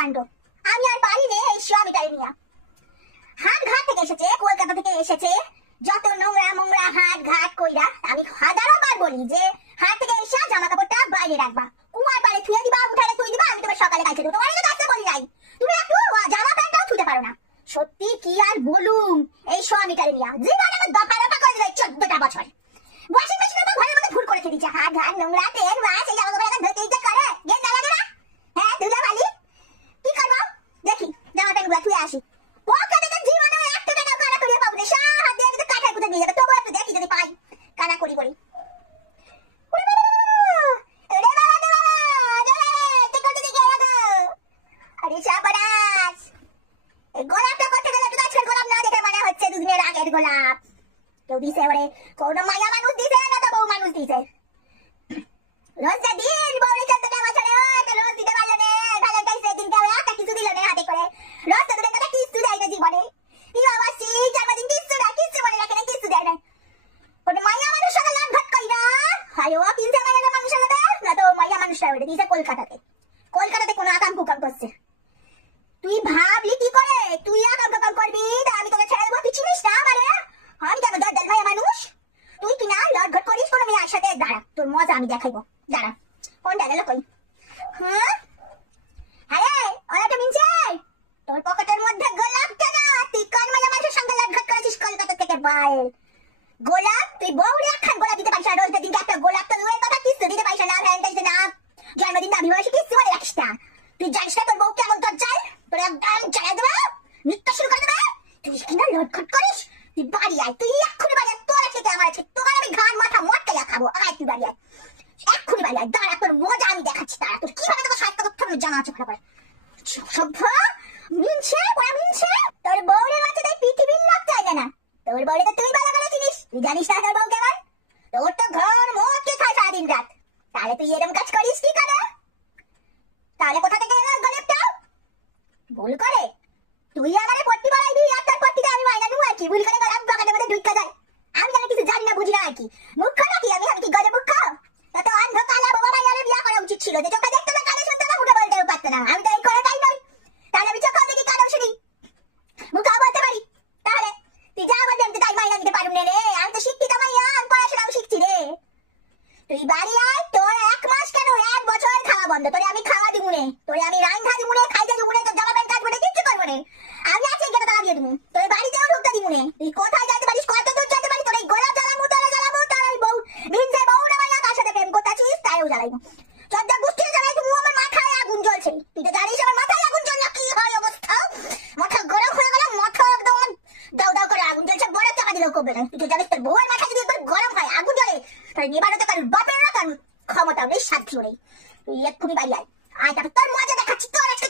কাণ্ড। আমি আর পারি নে এই স্বামীটারে নিয়ে। হাট ঘাট থেকে এসেছে, কলকাতা থেকে এসেছে, যত নোংরা মোংরা হাট ঘাট কইরা। আমি হাজারো বার বলি যে হাট থেকে এসে জামা কাপড়টা বাইরে রাখবা, কুমার পারে থুয়ে দিবা, উঠালে থুই দিবা, আমি তোমার সকালে কাছে দেবো। তোমার কাছে বলি নাই, তুমি একটু জামা প্যান্টটাও ধুতে পারো না। সত্যি কি আর বলুম এই স্বামীটারে নিয়ে, জীবন আমার দফা দফা করে দিলে 14টা বছর। ওয়াশিং মেশিনে তো ঘরের মধ্যে ভুল করে রেখে দিচ্ছে, হাট ঘাট নোংরা তেল মাছ এই জামা কাপড় এখন ধুতে ইচ্ছা করে, গেন্দা লাগে না? হ্যাঁ ধুলে ভালি কি করবো, দেখি জামা প্যান্ট গুলা ধুয়ে আসি। পকেটে তো জীবনে 1 টাকা কানা করিয়ে পাবো না, হাত দিয়ে কিন্তু কাঠায় কোথায় নিয়ে যাবে, তবু একটু দেখি যদি পাই কানা করি করি। গোলাপটা করতে গেলে তো আজকাল গোলাপ না দেখে মনে হচ্ছে 2 দিনের আগের গোলাপ। কেউ দিছে ওরে, কোন মায়া মানুষ দিছে না তো বউ মানুষ দিছে। রোজটা দিন বউরে 14টা বছরে তো রোজ দিতে পারলো না, ভ্যালেন্টাইন্স দিন কেউ একটা কিছু দিল না হাতে করে। রোজ তো তোদের কথা কিছু দেয় না জীবনে, কি আবাসি জন্মদিন কিছু না, কিছু মনে রাখে না, কিছু দেয় না। কোন মায়া মানুষ সাথে লাভ কই না, হায় ও কিনছে মায়া মানুষের সাথে না, তো মায়া মানুষটা ওরে দিছে কলকাতাতে। কলকাতাতে কোন আকাম কুকাম করছে, তুই ভাবলি কি করে তুই আকাম কুকাম করবি? তা আমি তোকে ছেড়ে দেবো, তুই চিনিস না আমারে? আমি কেন দরদল মায়া মানুষ? তুই কি না লটঘট করিস কোনো মেয়ের সাথে? দাঁড়া তোর মজা আমি দেখাইবো, দাঁড়া। কোনটা গেল কই? হ্যাঁ আরে ওরা মিনছে তোর পকেটের মধ্যে গোলাপটা না, তুই কোন মায়া মানুষের সঙ্গে লটঘট করেছিস কলকাতা থেকে? বাল গোলাপ, তুই বউরে একখান গোলাপ দিতে পারিস না, রোজটা দিনকে একটা গোলাপ তো দূরের কথা কিছু দিতে পারিস না, ভ্যালেন্টাইন্স না, জন্মদিন না, বিবাহ কিছু মনে রাখিস না। তুই জানিস না তোর বউ কেমন দরজাল, তোর একদম চালাই দেবো, নৃত্য শুরু করে দেবে। তুই কিনা লটঘট করিস, তুই বাড়ি আয়, তুই এক্ষুনি বাড়ি আয়, তোর আছে আমার আছে, তোর আমি ঘাড় মাথা মটকাইয়া খাবো। আয় তুই বাড়ি আয়, এক্ষুনি বাড়ি আয়, দাঁড়া তোর মজা আমি দেখাচ্ছি, দাঁড়া তোর কিভাবে তোকে সাহিত্য তথ্য জানা আছে ভালো করে। সভ্য মিনছে বড় মিনছে, তোর বউরের মাঝে তাই পৃথিবীর লোক চাইবে না, তোর বউরে তো তুই ভালো করে চিনিস, তুই জানিস না তোর বউ কেমন? তোর তো ঘর মদকে খায় সারাদিন রাত, তাহলে তুই এরকম কাজ করিস কি করে? তাহলে কোথা থেকে এলো গোলাপটা? ভুল করে তুই আমারে পট্টি বানাইবি, আর তার পট্টিতে আমি মাইনা নেবো আর কি? ভুল করে গোলাপ বাগানের মধ্যে ঢুকা যায়, আমি জানি কিছু জানি না বুঝি না আর কি? মুখ্য নাকি আমি? আমি কি গজে মুখ্য? তত অন্ধ কালা বাবা মাইয়ারে বিয়া করা উচিত ছিল, যে চোখে দেখতে না, কানে শুনতে না, মুখে বলতেও পারতো না। আমি তো এই করাটাই নই, তাহলে আমি চোখেও দেখি কানেও শুনি, মুখেও বলতে পারি। তাহলে তুই যা বলবি আমি তো তাই মাইনা দিতে পারুম না রে, আমি তো শিক্ষিত মাইয়া, আমি পড়াশোনাও শিখছি রে। তুই বাড়ি আয়, তোর 1 মাস কেন 1 বছর খাওয়া বন্ধ, তোরে আমি খাওয়া দিব নে, তোরে আমি রান্না দিব নে, খাইতে দিব নে, তোর জামা প্যান্ট কাটবো না, কিচ্ছু করবো না। আমি আছি গেটা তালা দিয়ে দিব, তোর বাড়িতেও ঢুকতে দিব নে। তুই কোথায় যাইতে পারিস, কত দূর যেতে পারিস, তোর এই গোলাপ জ্বালাবো, তোরা জ্বালাবো, তার ওই বউ ভিনছে বউ না মাইয়া তার সাথে প্রেম করতেছিস, তাইও জ্বালাইবো। চোদ্দা গুষ্টির জ্বালাই তুমি, আমার মাথায় আগুন জ্বলছে, তুই তো জানিস আমার মাথায় আগুন জ্বললে কি হয় অবস্থা, মাথা গরম হয়ে গেল, মাথা একদম দাও দাও করে আগুন জ্বলছে, বড় টাকা দিলেও কমবে না। তুই তো জানিস তোর বউয়ের মাথা যদি একবার গরম হয় আগুন জ্বলে, তাহলে নিবারও তো কারণ বাপের না, কারণ ক্ষমতাও নেই, সাধ্যও নেই। তুই এক্ষুনি বাড়ি আয়, আয় তারপর তোর মজা দেখাচ্ছি, তোর আজকে